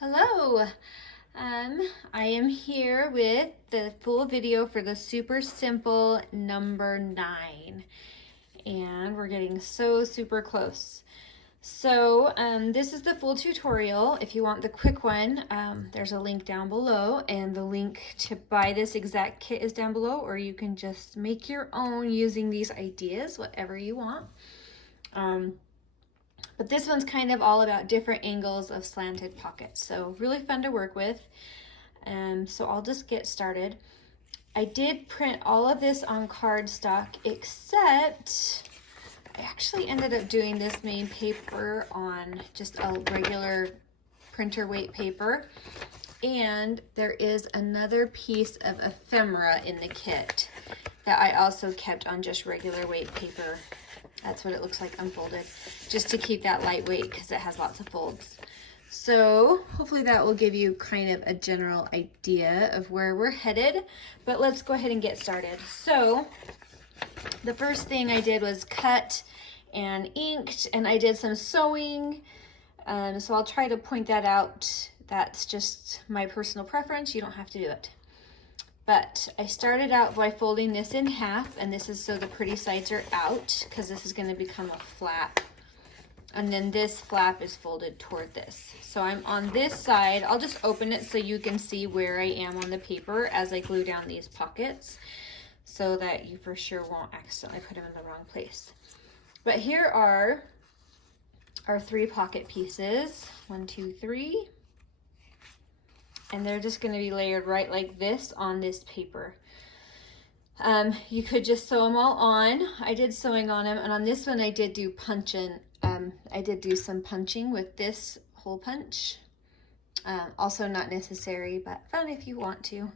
Hello, I am here with the full video for the super simple number 9, and we're getting so super close. So this is the full tutorial. If you want the quick one, there's a link down below, and the link to buy this exact kit is down below, or you can just make your own using these ideas, whatever you want. But this one's kind of all about different angles of slanted pockets. So really fun to work with. So I'll just get started. I did print all of this on cardstock, except I actually ended up doing this main paper on just a regular printer weight paper. And there is another piece of ephemera in the kit that I also kept on just regular weight paper. That's what it looks like unfolded, just to keep that lightweight because it has lots of folds. So hopefully that will give you kind of a general idea of where we're headed, but let's go ahead and get started. So the first thing I did was cut and inked, and I did some sewing. So I'll try to point that out. That's just my personal preference. You don't have to do it. But I started out by folding this in half, and this is so the pretty sides are out, because this is going to become a flap. And then this flap is folded toward this. So I'm on this side. I'll just open it so you can see where I am on the paper as I glue down these pockets, so that you for sure won't accidentally put them in the wrong place. But here are our 3 pocket pieces. 1, 2, 3. And they're just going to be layered right like this on this paper. You could just sew them all on. I did sewing on them, and on this one I did do punching. I did do some punching with this hole punch. Also not necessary, but fun if you want to.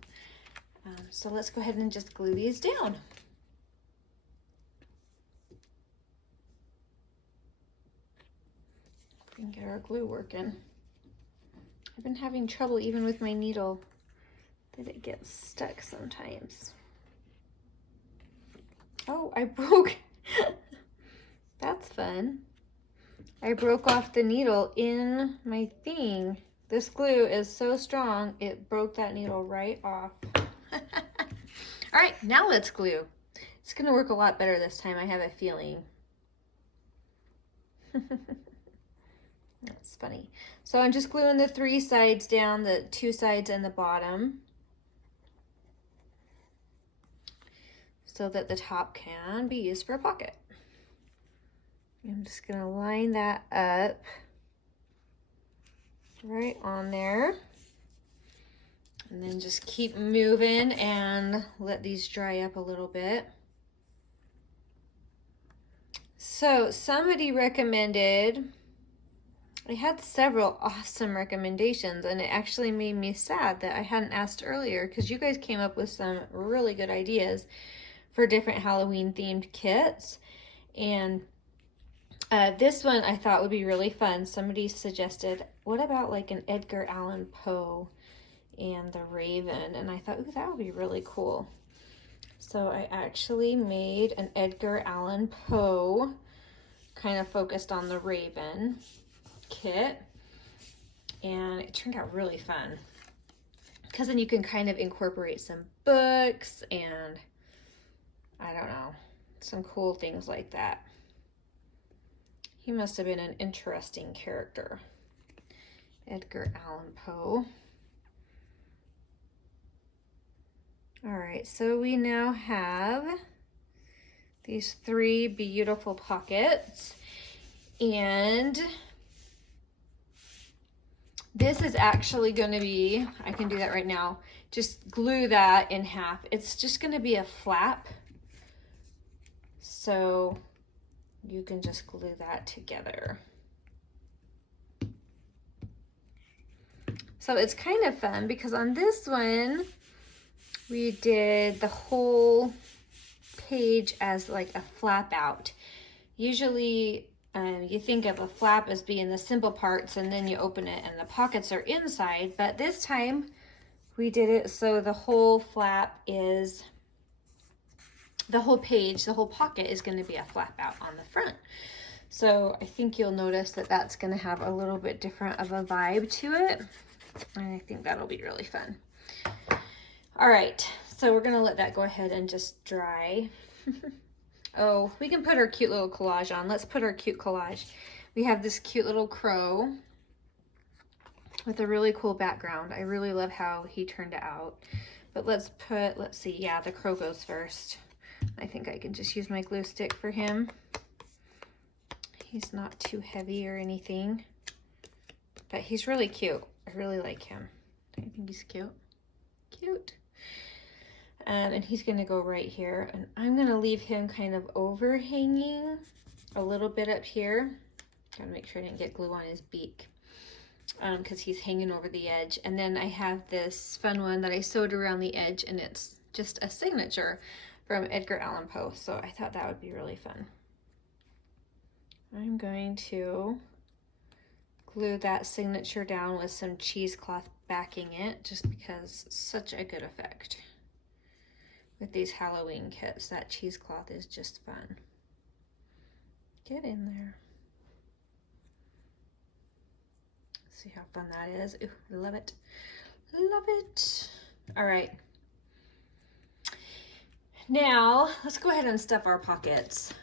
So let's go ahead and just glue these down. If we can get our glue working. I've been having trouble even with my needle that it gets stuck sometimes. Oh, I broke. That's fun. I broke off the needle in my thing. This glue is so strong, it broke that needle right off. All right, now let's glue. It's gonna work a lot better this time, I have a feeling. That's funny. So I'm just gluing the 3 sides down, the 2 sides and the bottom, so that the top can be used for a pocket. I'm just gonna line that up right on there, and then just keep moving and let these dry up a little bit. So somebody recommended, I had several awesome recommendations, and it actually made me sad that I hadn't asked earlier, because you guys came up with some really good ideas for different Halloween themed kits. And this one I thought would be really fun. Somebody suggested, what about like an Edgar Allan Poe and the Raven? And I thought, ooh, that would be really cool. So I actually made an Edgar Allan Poe, kind of focused on the Raven kit, and it turned out really fun, because then you can kind of incorporate some books and I don't know, some cool things like that. He must have been an interesting character, Edgar Allan Poe. All right, so we now have these 3 beautiful pockets, and this is actually going to be, I can do that right now, just glue that in half. It's just going to be a flap, so you can just glue that together. So it's kind of fun, because on this one, we did the whole page as like a flap out. Usually, you think of a flap as being the simple parts, and then you open it and the pockets are inside, but this time we did it so the whole flap is, the whole page, the whole pocket is going to be a flap out on the front. So I think you'll notice that that's going to have a little bit different of a vibe to it. And I think that'll be really fun. All right, so we're going to let that go ahead and just dry. Oh, we can put our cute little collage on. Let's put our cute collage. We have this cute little crow with a really cool background. I really love how he turned out. But let's see, yeah, the crow goes first. I think I can just use my glue stick for him. He's not too heavy or anything, but he's really cute. I really like him. Don't you think he's cute? Cute. And he's gonna go right here, and I'm gonna leave him kind of overhanging a little bit up here. Gotta make sure I didn't get glue on his beak, because he's hanging over the edge. And then I have this fun one that I sewed around the edge, and it's just a signature from Edgar Allan Poe, so I thought that would be really fun. I'm going to glue that signature down with some cheesecloth backing it, just because it's such a good effect. With these Halloween kits, that cheesecloth is just fun. Get in there. See how fun that is. Ooh, I love it. Love it. All right. Now, let's go ahead and stuff our pockets.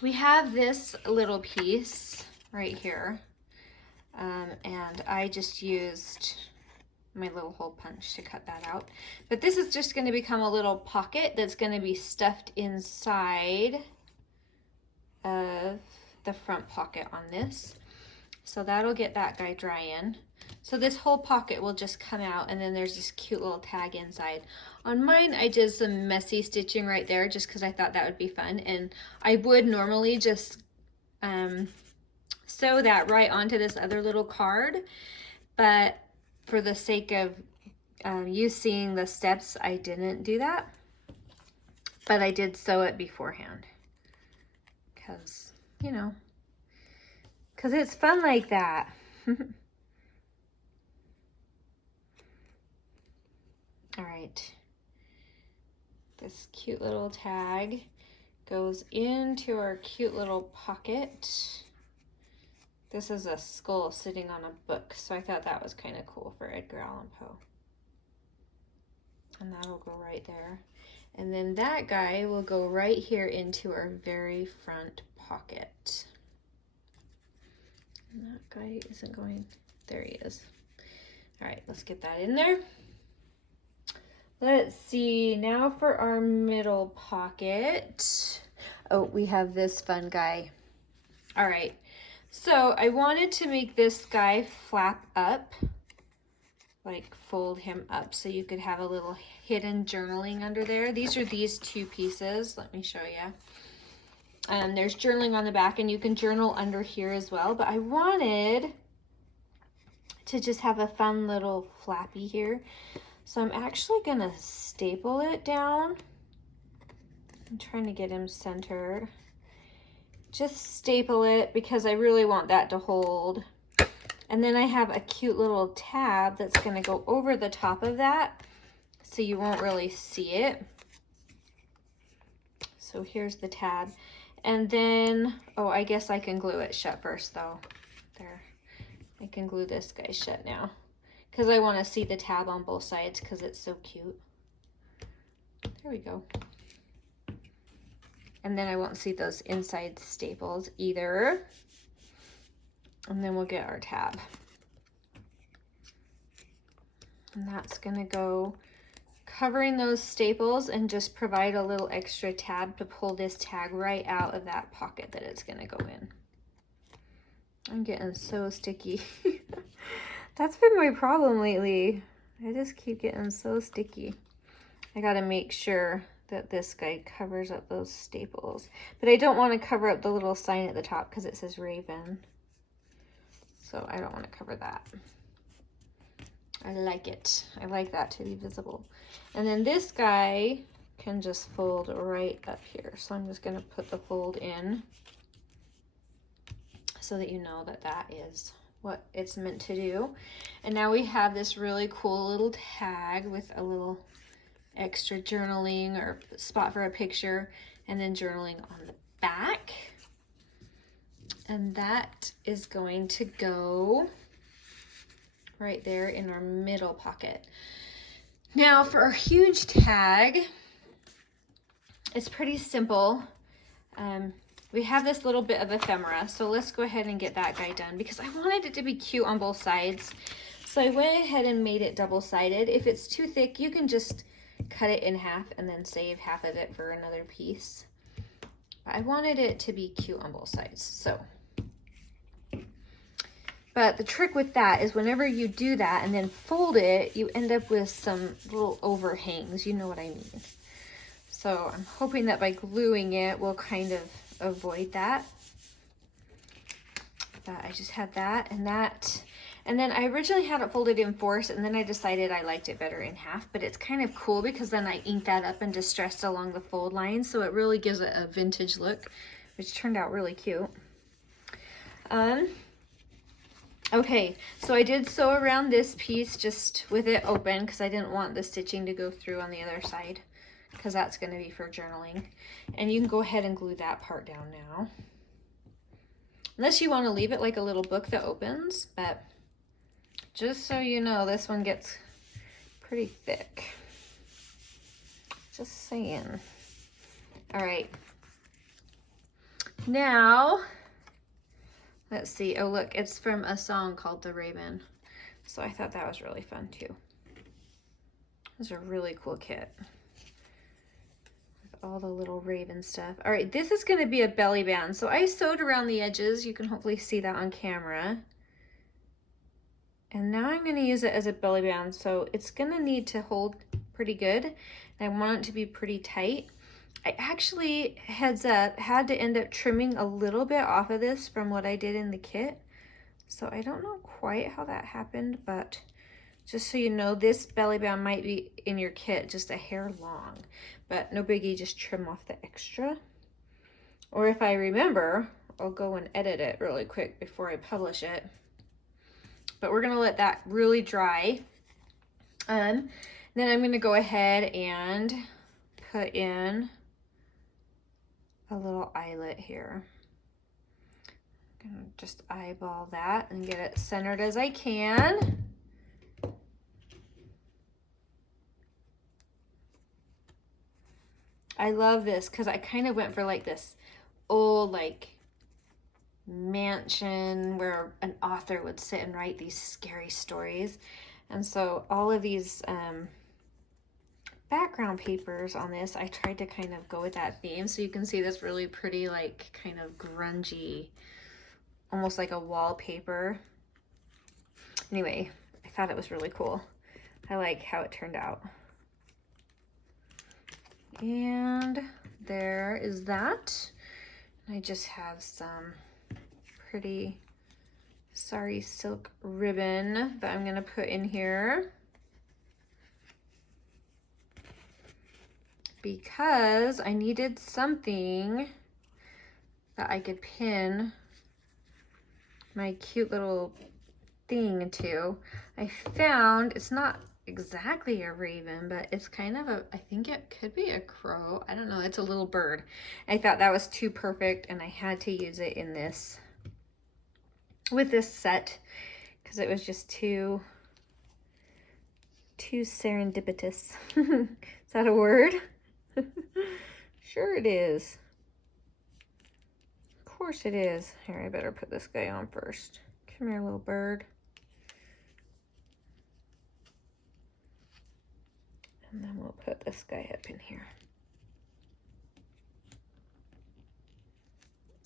We have this little piece right here, and I just used my little hole punch to cut that out. But this is just going to become a little pocket that's going to be stuffed inside of the front pocket on this. So that'll get that guy dry in. So this whole pocket will just come out, and then there's this cute little tag inside. On mine, I did some messy stitching right there just because I thought that would be fun. And I would normally just sew that right onto this other little card. But for the sake of you seeing the steps, I didn't do that. But I did sew it beforehand. Because, you know, because it's fun like that. All right, this cute little tag goes into our cute little pocket. This is a skull sitting on a book, so I thought that was kind of cool for Edgar Allan Poe. And that'll go right there. And then that guy will go right here into our very front pocket. And that guy isn't going, there he is. All right, let's get that in there. Let's see, now for our middle pocket. Oh, we have this fun guy. All right, so I wanted to make this guy flap up, like fold him up so you could have a little hidden journaling under there. These are these two pieces. Let me show you. There's journaling on the back, and you can journal under here as well, but I wanted to just have a fun little flappy here. So I'm actually gonna staple it down. I'm trying to get him centered. Just staple it because I really want that to hold. And then I have a cute little tab that's gonna go over the top of that so you won't really see it. So here's the tab. And then, oh, I guess I can glue it shut first though. There, I can glue this guy shut now, because I want to see the tab on both sides because it's so cute. There we go. And then I won't see those inside staples either. And then we'll get our tab. And that's gonna go covering those staples and just provide a little extra tab to pull this tag right out of that pocket that it's gonna go in. I'm getting so sticky. That's been my problem lately. I just keep getting so sticky. I gotta make sure that this guy covers up those staples. But I don't want to cover up the little sign at the top because it says Raven. So I don't want to cover that. I like it. I like that to be visible. And then this guy can just fold right up here. So I'm just gonna put the fold in so that you know that that is what it's meant to do. And now we have this really cool little tag with a little extra journaling or spot for a picture, and then journaling on the back. And that is going to go right there in our middle pocket. Now for our huge tag, it's pretty simple. We have this little bit of ephemera, so let's go ahead and get that guy done because I wanted it to be cute on both sides. So I went ahead and made it double-sided. If it's too thick, you can just cut it in half and then save half of it for another piece. But I wanted it to be cute on both sides, so. But the trick with that is whenever you do that and then fold it, you end up with some little overhangs, you know what I mean. So I'm hoping that by gluing it, we'll kind of avoid that. But I just had that and that. And then I originally had it folded in fours, and then I decided I liked it better in half, but it's kind of cool because then I inked that up and distressed along the fold line, so it really gives it a vintage look, which turned out really cute. Okay, so I did sew around this piece just with it open because I didn't want the stitching to go through on the other side because that's going to be for journaling. And you can go ahead and glue that part down now. Unless you want to leave it like a little book that opens, but just so you know, this one gets pretty thick. Just saying. All right. Now, let's see. Oh, look, it's from a song called The Raven. So I thought that was really fun too. It's a really cool kit with all the little raven stuff. All right, this is going to be a belly band. So I sewed around the edges. You can hopefully see that on camera. And now I'm going to use it as a belly band, so it's going to need to hold pretty good. And I want it to be pretty tight. I actually, heads up, had to end up trimming a little bit off of this from what I did in the kit. So I don't know quite how that happened, but just so you know, this belly band might be in your kit just a hair long. But no biggie, just trim off the extra. Or if I remember, I'll go and edit it really quick before I publish it. But we're gonna let that really dry. Then I'm gonna go ahead and put in a little eyelet here. I'm gonna just eyeball that and get it centered as I can. I love this because I kind of went for like this old like mansion where an author would sit and write these scary stories, and so all of these background papers on this, I tried to kind of go with that theme. So you can see this really pretty like kind of grungy, almost like a wallpaper. Anyway, I thought it was really cool. I like how it turned out. And there is that. I just have some pretty sari silk ribbon that I'm gonna put in here because I needed something that I could pin my cute little thing to. I found, it's not exactly a raven, but it's kind of a, I think it could be a crow. I don't know, it's a little bird. I thought that was too perfect and I had to use it in this, with this set, because it was just too serendipitous. Is that a word? Sure it is. Of course it is. Here, I better put this guy on first. Come here, little bird. And then we'll put this guy up in here.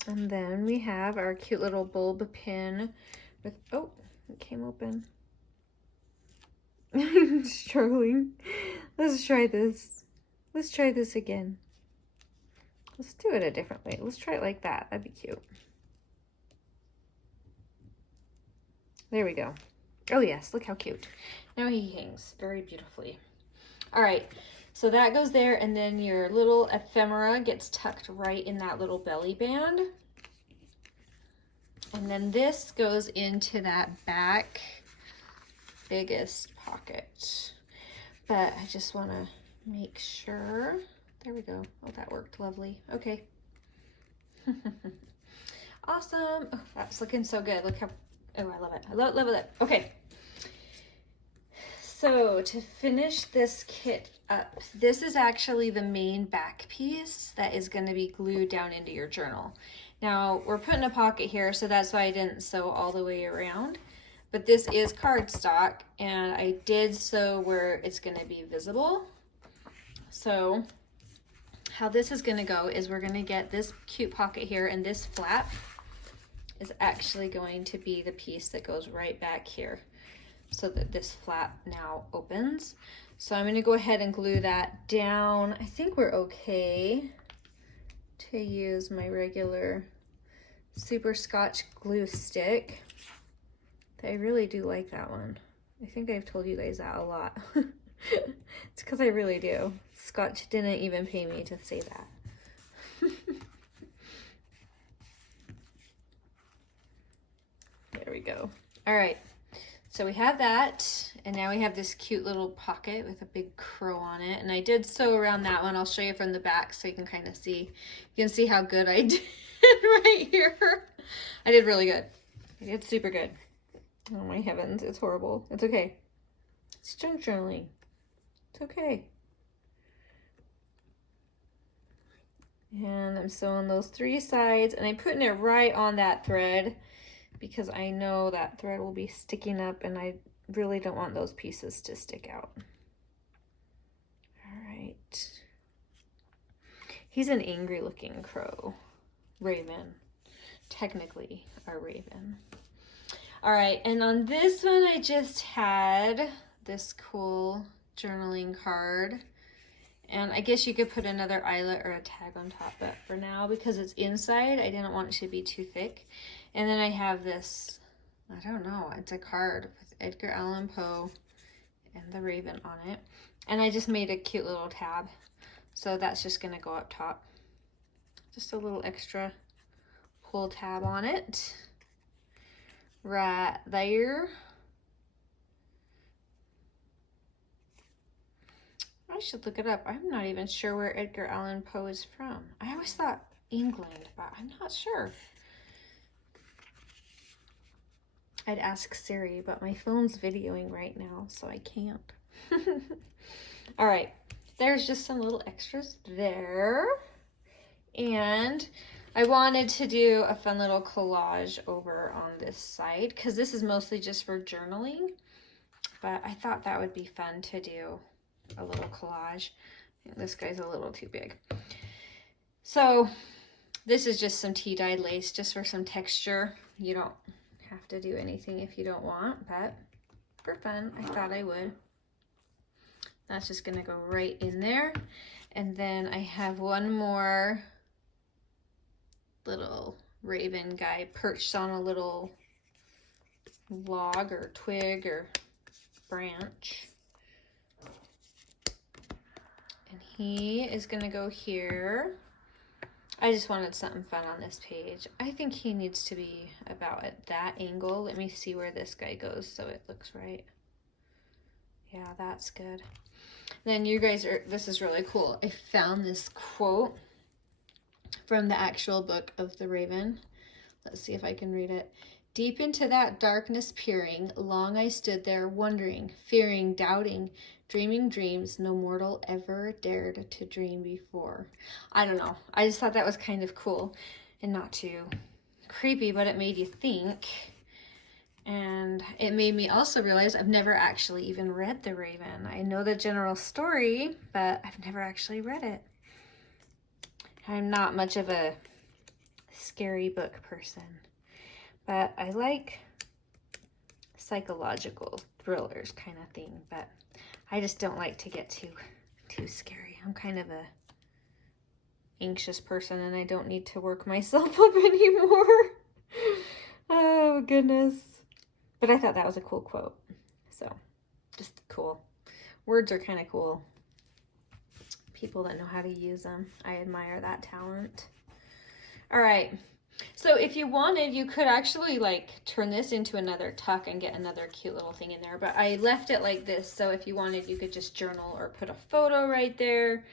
And then we have our cute little bulb pin with, oh, it came open. I'm struggling. Let's try this. Let's try this again. Let's do it a different way. Let's try it like that. That'd be cute. There we go. Oh yes, look how cute. Now he hangs very beautifully. All right, so that goes there, and then your little ephemera gets tucked right in that little belly band. And then this goes into that back biggest pocket. But I just want to make sure. There we go. Oh, that worked lovely. Okay. Awesome. Oh, that's looking so good. Look how, oh, I love it. I love it. Okay. So to finish this kit up, this is actually the main back piece that is going to be glued down into your journal. Now we're putting a pocket here, so that's why I didn't sew all the way around. But this is cardstock, and I did sew where it's going to be visible. So how this is going to go is we're going to get this cute pocket here, and this flap is actually going to be the piece that goes right back here, so that this flap now opens. So I'm going to go ahead and glue that down. I think we're okay to use my regular super scotch glue stick. I really do like that one. I think I've told you guys that a lot. It's because I really do. Scotch didn't even pay me to say that. There we go. All right, so we have that, and now we have this cute little pocket with a big crow on it, and I did sew around that one. I'll show you from the back so you can kind of see. You can see how good I did right here. I did really good. I did super good. Oh my heavens, it's horrible. It's okay. It's junk journaling. It's okay. And I'm sewing those 3 sides, and I'm putting it right on that thread because I know that thread will be sticking up, and I really don't want those pieces to stick out. All right. He's an angry looking crow. Raven. Technically a raven. All right, and on this one, I just had this cool journaling card. And I guess you could put another eyelet or a tag on top, but for now, because it's inside, I didn't want it to be too thick. And then I have this, I don't know, it's a card with Edgar Allan Poe and the raven on it. And I just made a cute little tab. So that's just gonna go up top. Just a little extra pull tab on it. Right there. I should look it up. I'm not even sure where Edgar Allan Poe is from. I always thought England, but I'm not sure. I'd ask Siri, but my phone's videoing right now, so I can't. All right, there's just some little extras there. And I wanted to do a fun little collage over on this side because this is mostly just for journaling, but I thought that would be fun to do a little collage. This guy's a little too big. So this is just some tea dyed lace just for some texture. You don't have to do anything if you don't want, but for fun, I thought I would. That's just gonna go right in there. And then I have one more little raven guy perched on a little log or twig or branch. And he is gonna go here. I just wanted something fun on this page. I think he needs to be about at that angle. Let me see where this guy goes so it looks right. Yeah, that's good. Then you guys are, this is really cool. I found this quote from the actual book of the Raven. Let's see if I can read it. Deep into that darkness peering, long I stood there wondering, fearing, doubting, dreaming dreams no mortal ever dared to dream before. I don't know. I just thought that was kind of cool and not too creepy, but it made you think. And it made me also realize I've never actually even read The Raven. I know the general story, but I've never actually read it. I'm not much of a scary book person, but I like psychological thrillers kind of thing, but I just don't like to get too scary. I'm kind of a anxious person and I don't need to work myself up anymore. Oh goodness. But I thought that was a cool quote. So just cool. Words are kind of cool. People that know how to use them. I admire that talent. All right. So if you wanted, you could actually like turn this into another tuck and get another cute little thing in there. But I left it like this. So if you wanted, you could just journal or put a photo right there.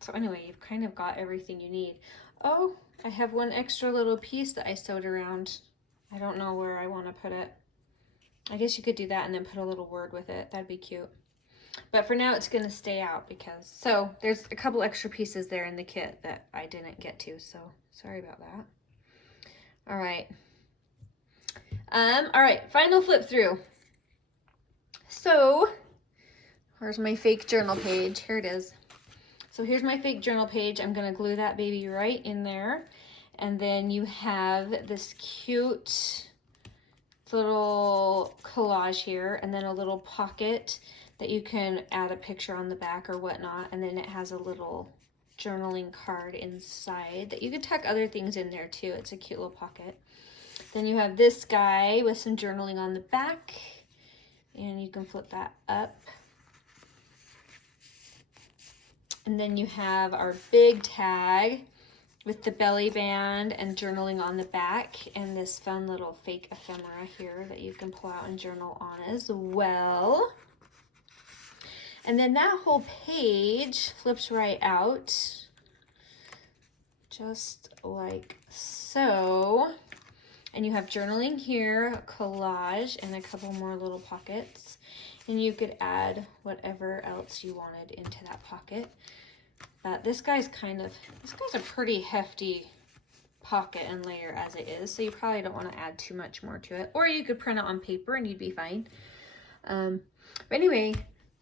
So anyway, you've kind of got everything you need. Oh, I have one extra little piece that I sewed around. I don't know where I want to put it. I guess you could do that and then put a little word with it. That'd be cute. But for now, it's going to stay out because, so there's a couple extra pieces there in the kit that I didn't get to, so sorry about that. All right. All right, final flip through. So, where's my fake journal page? Here it is. So here's my fake journal page. I'm going to glue that baby right in there. And then you have this cute little collage here, and then a little pocket that you can add a picture on the back or whatnot, and then it has a little journaling card inside that you can tuck other things in there too. It's a cute little pocket. Then you have this guy with some journaling on the back, and you can flip that up. And then you have our big tag with the belly band and journaling on the back, and this fun little fake ephemera here that you can pull out and journal on as well. And then that whole page flips right out, just like so. And you have journaling here, collage, and a couple more little pockets. And you could add whatever else you wanted into that pocket. This guy's a pretty hefty pocket and layer as it is, so you probably don't want to add too much more to it. Or you could print it on paper and you'd be fine. But anyway,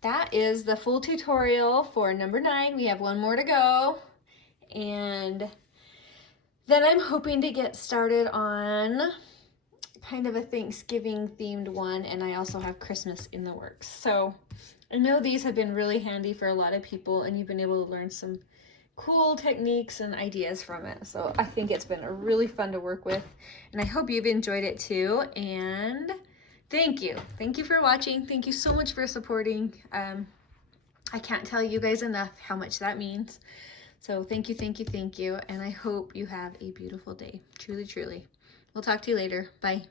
that is the full tutorial for number 9. We have one more to go. And then I'm hoping to get started on kind of a Thanksgiving themed one, and I also have Christmas in the works. So I know these have been really handy for a lot of people, and you've been able to learn some cool techniques and ideas from it. So I think it's been really fun to work with, and I hope you've enjoyed it too. And thank you. Thank you for watching. Thank you so much for supporting. I can't tell you guys enough how much that means. So thank you, thank you, thank you. And I hope you have a beautiful day. Truly, truly. We'll talk to you later. Bye.